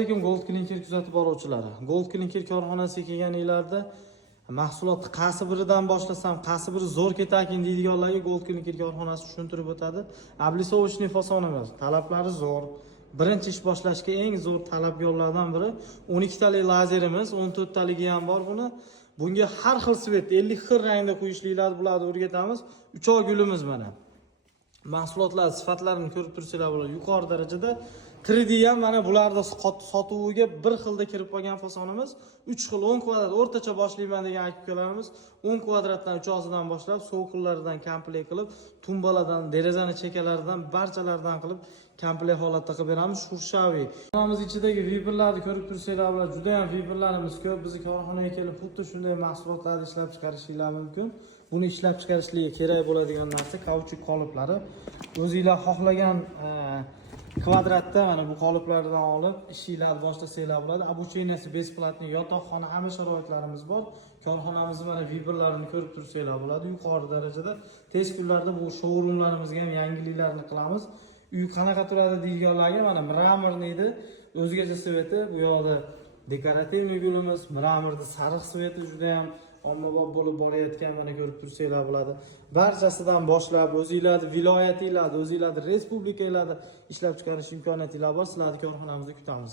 alaykum Gold Clinker kuzatib boruvchilari. Gold Clinker korxonasiga kelganinglarda mahsulotni qaysi biridan boshlasam, qaysi biri zo'r ketakin deydiganlarga Gold Clinker korxonasi tushuntirib o'tadi. Облицовочный fasonimiz talablari zo'r. Birinchi ish boshlashga eng zo'r talabgorlardan biri 12 talik lazerimiz, 14 taligi ham bor buni. Bunga har xil svet, 50 xil rangda qo'yishliklar bo'ladi, o'rgatamiz. 3 oy gulimiz mana. Mahsulotlar sifatlarini ko'rib tursanglar bo'ladi. Yuqori darajada 3D ham mana bularda sotuviga bir xilda kirib qolgan fasonimiz. 3 xil 10 kvadrat o'rtacha boshlayman degan aka-ukalarimiz 10 kvadratdan 3 og'zidan boshlab sovuqlaridan komplekt qilib, tumbalardan, derazani chekalaridan barchalaridan qilib komplekt holatda qilib beramiz. Xurshaviy. Xonamiz ichidagi vibrlarni ko'rib tursanglar bo'ladi. Juda ham vibrlarimiz ko'p. Bizning korxonaga kelib xuddi shunday mahsulotlarni ishlab chiqarishinglar mumkin. Buni ishlab chiqarishlikka kerak bo'ladigan narsa kauchuk qoliplari. O'zingizlar xohlagan kvadratda mana bu qoliplardan olib ishinglarni boshlasanglar bo'ladi. Обучениесі besplatniy, yotoqxona, hamma sharoitlarimiz bor. Korxonamizning mana vibrlarini ko'rib tursanglar bo'ladi. Yuqori darajada tez kunlarda bu showroomlarimizga ham yangiliklarni qilamiz. Uy qanaqa turadi deyganlarga mana mramorniydi, o'zgacha sveti, bu yoqda dekorativniy gulimiz, mramorda sariq sveti juda ham ommabop bo'lib borayotgan mana ko'rib tursanglar bo'ladi. Barchasidan boshlab o'zingizlarni viloyatingizda, o'zingizlarni respublikalarda ishlab chiqarish imkoniyatingiz bor. Sizlarni korxonamizda kutamiz.